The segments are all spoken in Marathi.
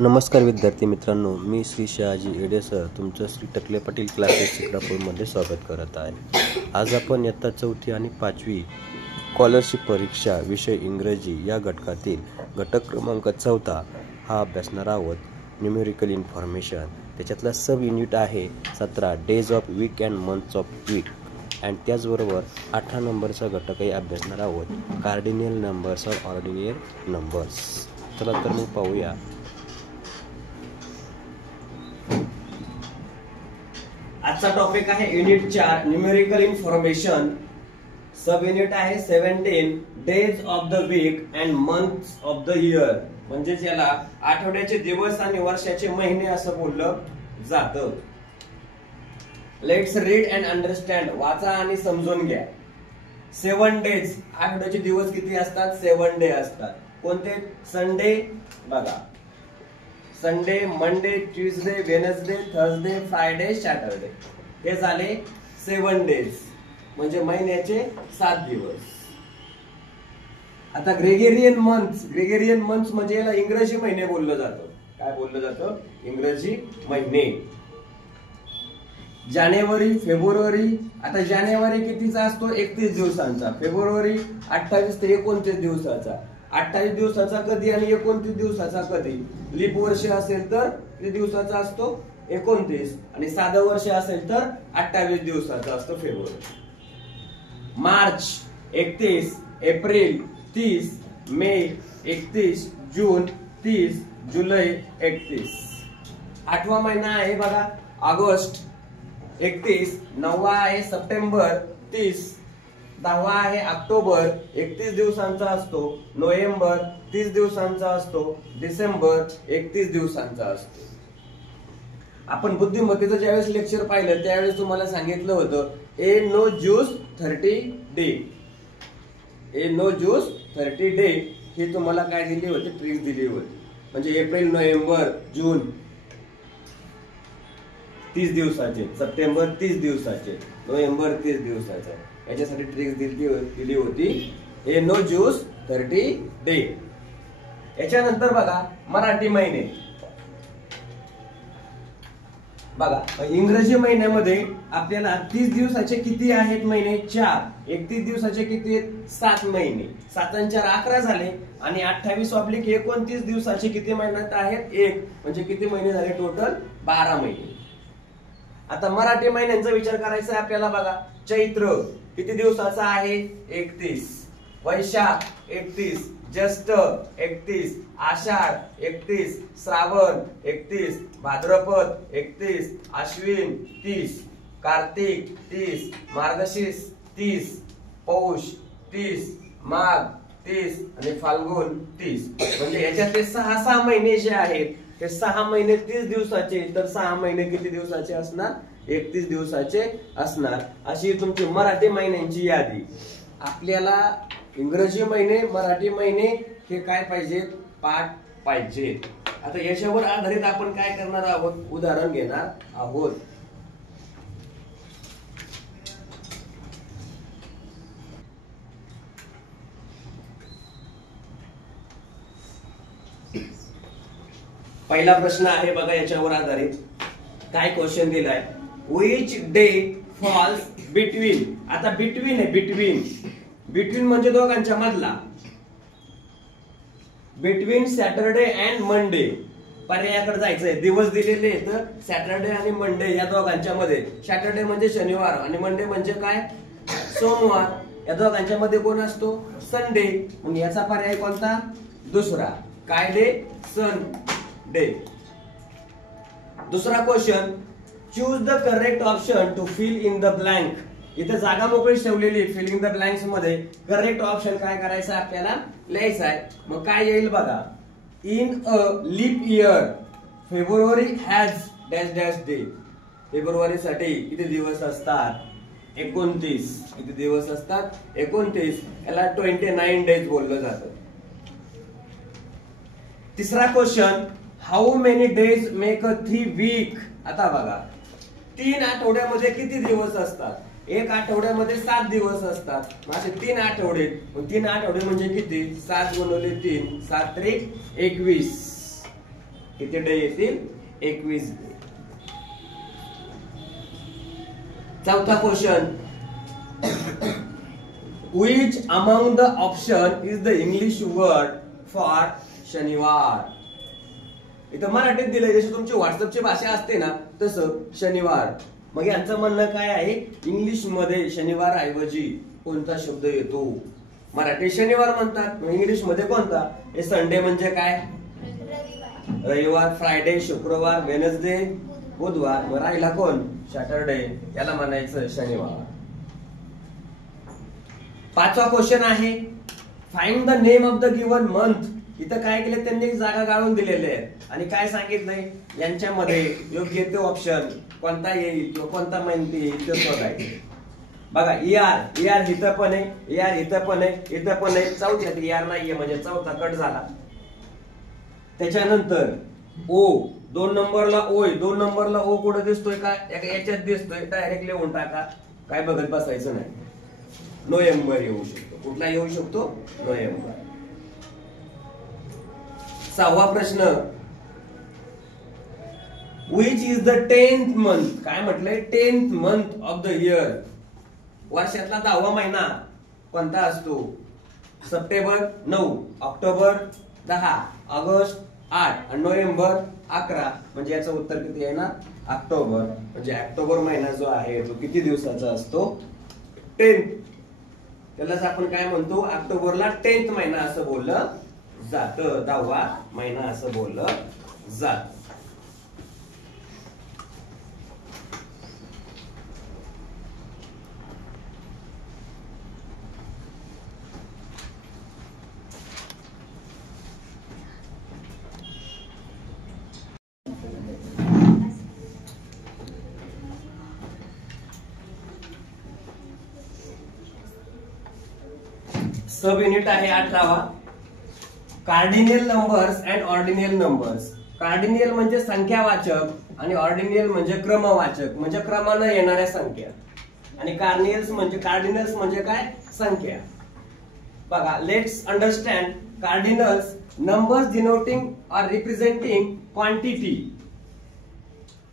नमस्कार विद्यार्थी मित्रांनो, मी श्री शहाजी येडे सर तुमचं श्री टकले पाटील क्लासेस शिक्रापूरमध्ये स्वागत करत आहे। आज आपण इयत्ता 4थी आणि 5वी स्कॉलरशिप परीक्षा विषय इंग्रजी या घटकातील घटक क्रमांक 4 हा अभ्यासणार आहोत। न्यूमेरिकल इन्फॉर्मेशन, त्याच्यातला सब युनिट आहे 17 days of week and months of week, आणि त्याचबरोबर 18 नंबरचा घटकही अभ्यासणार आहोत, कार्डिनल नंबर्स और ऑर्डिनल नंबर्स। चला तर मग पाहूया। आजचा टॉपिक आहे unit 4 numerical information, sub unit आहे 17 days of the week and months of the year, म्हणजे याला आठवड्याचे दिवस आणि वर्षाचे महिने असं बोललं जातं। लेट्स रीड अँड अंडरस्टँड, वाचा आणि समजून घ्या। 7 डेज, आठवड्याचे दिवस किती असतात? 7 डे असतात। कोणते? संडे, बघा Sunday, Monday, Tuesday, Wednesday, Thursday, Friday, Saturday, हे झाले 7 डेज, म्हणजे महिन्याचे 7 दिवस। आता ग्रेगोरियन मंथ्स म्हणजे याला इंग्रजी महिने बोललं जातं। काय बोललं जातं? इंग्रजी महिने। जानेवारी, फेब्रुवारी, आता जानेवारी कितीचा असतो? 31 दिवसांचा, फेब्रुवारी 28 ते 29 दिवसाचा, 28 दिवसाचा कधी आणि 29 दिवसाचा कधी? लीप वर्ष असेल तर किती दिवसाचा असतो? 29, आणि साधं वर्ष असेल तर 28 दिवसाचा असतो फेब्रुवारी। मार्च 31, एप्रिल 30, मे 31, जून 30, जुलै 31। 8वा महिना आहे बघा ऑगस्ट 31, 9वा आहे सप्टेंबर 30, 10वा आहे ऑक्टोबर 31 दिवसांचा असतो, नोव्हेंबर 30 दिवसांचा असतो, डिसेंबर 31 दिवसांचा असतो। आपण बुद्धिमत्तेचं ज्यावेळेस लेक्चर पाहिलं त्यावेळेस तुम्हाला सांगितलं होतं ए नो ज्यूस 30 डे, ए नो ज्यूस 30 डे, हे तुम्हाला काय दिली होती? ट्रिक दिली होती। म्हणजे एप्रिल, नोव्हेंबर, जून 30 दिवसाचे, सप्टेंबर 30 दिवसाचे, नोव्हेंबर 30 दिवसाचे, याच्यासाठी ट्रिक दिली होती ए नो ज्यूस 30 डे। याच्यानंतर बघा मराठी महिने, बघा इंग्रजी महिन्यामध्ये आपल्याला 30 दिवसाचे किती आहेत महिने? 4। 31 दिवसाचे किती आहेत? 7 महिने। 7 आणि 4 11 झाले, आणि 28/29 दिवसाचे किती महिन्यात आहेत? 1, म्हणजे किती महिने झाले टोटल? 12 महिने। आता मराठी महिन्यांचा विचार करायचा आहे आपल्याला। बघा चैत्र किती दिवसाचा आहे? 31, वैशाख 31, ज्येष्ठ 31, आषाढ 31, श्रावण 31, भाद्रपद 31, अश्विन 30, कार्तिक 30, मार्गशीर्ष 30, पौष 30, माघ 30 आणि फाल्गुन 30, म्हणजे याच्यात ते 6 महिने जे आहेत ते 6 महिने 30 दिवसाचे, तर 6 महिने किती दिवसाचे असणार? 31 दिवसाचे असणार। अशी तुमची मराठी महिन्यांची यादी। आपल्याला इंग्रजी महिने, मराठी महिने हे काय पाहिजे? पाठ पाहिजे। आता याच्यावर आधारित आपण काय करणार आहोत? उदाहरण घेणार आहोत। पहिला प्रश्न आहे बघा याच्यावर आधारित, काय क्वेश्चन दिलाय? व्हिच डे फॉल्स बिटवीन, आता बिटवीन आहे, बिटवीन म्हणजे दोघांच्या मधला, बिटवीन सॅटरडे अँड मंडे, पर्यायाकडे जायचंय। दिवस दिलेले आहेत सॅटरडे आणि मंडे या दोघांच्या मध्ये। सॅटरडे म्हणजे शनिवार आणि मंडे म्हणजे काय? सोमवार। या दोघांच्या मध्ये कोण असतो? संडे। मग याचा पर्याय कोणता? दुसरा, काय डे? Sunday. दुसरा question, choose the correct option to fill in the blank, इथे जागा मोकळी ठेवलेली, फिलिंग द ब्लँक्स मध्ये करेक्ट ऑप्शन काय करायचं आपल्याला? लिहायचं आहे। मग काय येईल बघा, in a leap year February has dash dash day, फेब्रुवारी साठी किती दिवस असतात? 29। किती दिवस असतात? 29, याला 29 डेज बोललं जातं। तिसरा question, how many days make a 3 week, आता बघा 3 आठवड्यामध्ये किती दिवस असतात? 1 आठवड्यामध्ये 7 दिवस असतात, माझे 3 आठवडे, 3 आठवडे म्हणजे किती? 7 गुणिले 3, 7 त्रिक 21, किती डे येतील? 21 डे. चौथा question, which among the option is the English word for शनिवार? इथं मराठीत दिलंय, जशी तुमची व्हॉट्सअपची भाषा असते ना तसं शनिवार. मग यांचं म्हणणं काय आहे, इंग्लिश मध्ये शनिवार ऐवजी कोणता शब्द येतो? मराठी शनिवार म्हणतात, इंग्लिश मध्ये कोणता? हे संडे म्हणजे काय? रविवार. फ्रायडे शुक्रवार, वेनसडे बुधवार, मग राहिला कोण? सॅटरडे, याला म्हणायचं शनिवार. पाचवा क्वेश्चन आहे, find the name of the given month. इथं काय केलं त्यांनी, जागा गाळून दिलेले आहेत आणि काय सांगितलंय, यांच्यामध्ये योग्य ते ऑप्शन कोणता येईल किंवा कोणता मंथ येईल ते शोधायचं. बघा ER इथं पण आहे, ER इथं पण आहे, इथं पण आहे. चौथ्यात ER नाहीये म्हणजे चौथा कट झाला. त्याच्यानंतर O, 2 नंबरला O आहे. 2 नंबरला O कुठे दिसतोय का? याच्यात दिसतोय. डायरेक्ट लिहून टाका, काय बघत बसायचं नाही. नोव्हेंबर येऊ शकतो. कुठला येऊ शकतो? नोव्हेंबर. सहावा प्रश्न, which is the 10th month? काय म्हटलंय? 10th month of the year. वर्षातला 10वा महिना कोणता असतो? सप्टेंबर 9, ऑक्टोबर 10, ऑगस्ट 8 आणि नोव्हेंबर 11. म्हणजे याचं उत्तर किती येणार? ऑक्टोबर. म्हणजे ऑक्टोबर महिना जो आहे तो किती दिवसाचा असतो? 10th. त्यालाच आपण काय म्हणतो? ऑक्टोबरला 10th महिना असं बोललं जातं, 10वा महिना असं बोललं जात. सब युनिट आहे 18वा, cardinal numbers and ordinal numbers. Cardinal म्हणजे संख्यावाचक आणि ऑर्डिनल म्हणजे क्रमवाचक, म्हणजे क्रमाने येणाऱ्या संख्या. आणि कार्डिनल्स म्हणजे काय? संख्या. बघा, let's understand cardinals. Numbers denoting और representing quantity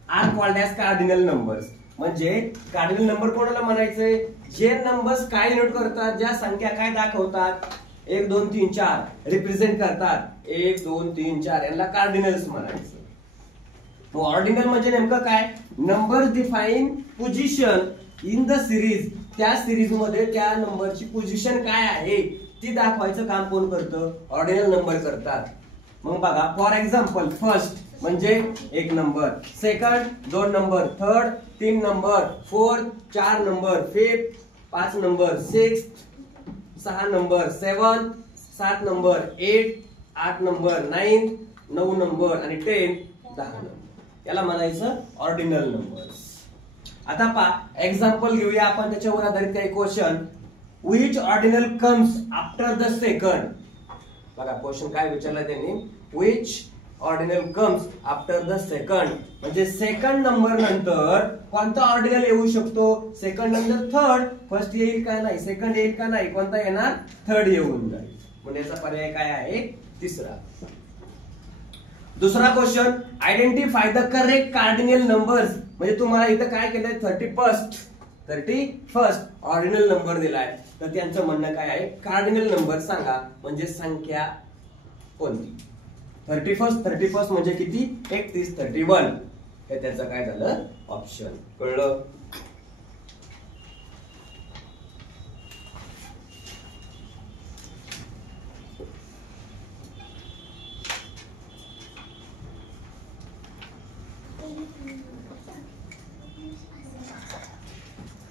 are called as cardinal numbers. म्हणजे कार्डिनल नंबर कोणाला म्हणायचंय? जे नंबर्स काय डिनोट करतात, ज्या संख्या काय दाखवतात, 1 2 3 4 रिप्रेझेंट करतात, 1 2 3 4, यांना कार्डिनल्स म्हणायचं. ऑर्डिनल म्हणजे नेमकं काय? Numbers define position in the series. त्या सिरीज मध्ये त्या नंबरची पोझिशन काय आहे ती दाखवायचं काम कोण करतं? ऑर्डिनल नंबर करतात. मग बघा, फॉर एक्झाम्पल, फर्स्ट म्हणजे 1 number, second 2 number, third 3 number, fourth 4 number, fifth 5 number, sixth 6 number, 7 7 number, 8 number, 9 number आणि 10 नंबर. याला म्हणायचं ऑर्डिनल नंबर्स. आता पहा एक्झाम्पल घेऊया आपण, त्याच्यावर आधारित काही question. Which ordinal comes after the second. बघा क्वेश्चन काय विचारला त्यांनी, which ordinal comes after the second. म्हणजे सेकंड नंबर नंतर कोणता ऑर्डिनल येऊ शकतो? सेकंड नंतर थर्ड. फर्स्ट येईल का नाही? सेकंड येईल का नाही? कोणता येणार? थर्ड येऊन जाईल. म्हणजे याचा पर्याय काय आहे? तिसरा. दुसरा question, identify the correct cardinal numbers. म्हणजे तुम्हाला इथं काय केलंय? 31st ऑर्डिनल नंबर दिलाय. तर त्यांचं म्हणणं काय आहे? कार्डिनल नंबर सांगा, म्हणजे संख्या कोणती? 31st म्हणजे किती? 31, 31. हे त्याचं काय झालं? ऑप्शन. कळलं?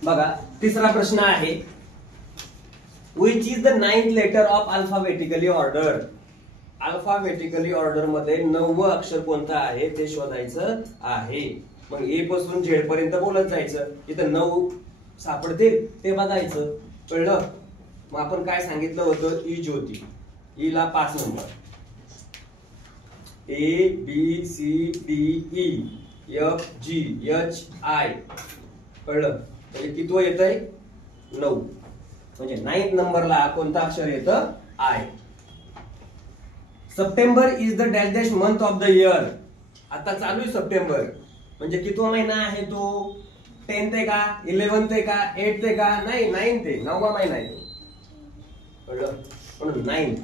बघा तिसरा प्रश्न आहे, which is the 9th letter of alphabetically order. Alphabetically order मध्ये 9वं अक्षर कोणतं आहे ते शोधायचं आहे. मग ए पासून झेड पर्यंत बोलत जायचं. इथं 9 सापडतील ते बघायचं. कळलं? मग आपण काय सांगितलं होतं? ई ज्योती. ई ला 5 नंबर, A B C D E F G H I. कळलं? म्हणजे कितवं येतंय? 9. म्हणजे 9th नंबरला कोणता अक्षर येतं? I. September is the dash dash month of the year. आता चालू आहे सप्टेंबर, म्हणजे कितवा महिना आहे तो? 10th आहे का, 11th आहे का, 8th आहे का? नाही, 9th आहे, 9वा महिना आहे तो. कळलं? म्हणून 9.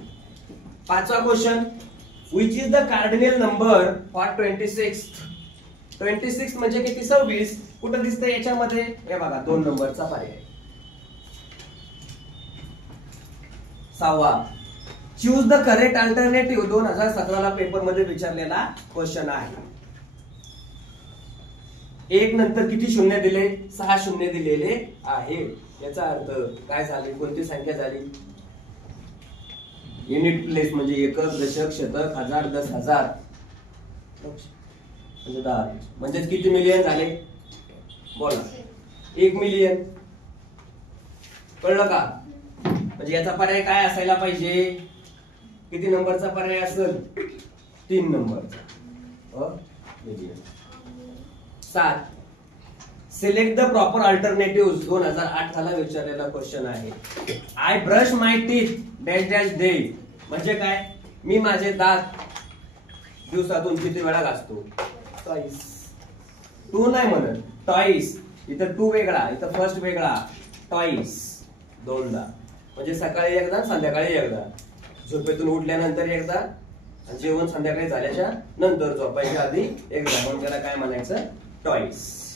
5वा question, which is the cardinal number for 26? 26 म्हणजे किती? 26. कुठं दिसतंय याच्यामध्ये? हे बघा, 2 नंबरचा पर्याय. 6वा, चूज द करेक्ट अल्टरनेटिव्ह. 2017 ला पेपर मध्ये विचारलेला क्वेश्चन आहे. 1 नंतर किती शून्य दिले? 6 शून्य दिलेले आहे. याचा अर्थ काय झाले? कोणती संख्या झाली? युनिट प्लेस म्हणजे एकक, दशक, शतक, हजार, 10,000 म्हणजे 10. म्हणजे किती मिलियन झाले? बोला. 1 मिलियन. कळलं का? म्हणजे याचा पर्याय काय असायला पाहिजे? किती नंबरचा पर्याय असेल? 3 नंबरचा. 7. Select the proper alternative. 2008 ला विचारलेला क्वेश्चन आहे. I brush my teeth dash dash day. म्हणजे काय? मी माझे दात दिवसातून किती वेळा घासतो? ट्वाइस. 2 नाही म्हणत, ट्वाइस. इथं 2 वेगळा, इथं फर्स्ट वेगळा. ट्वाइस, 2दा. म्हणजे सकाळी एकदा, संध्याकाळी एकदा. झोपेतून उठल्यानंतर एकदा, आणि जेवण संध्याकाळी झाल्याच्या नंतर झोपायच्या आधी एकदा. म्हणून त्याला काय म्हणायचं? ट्वाइस.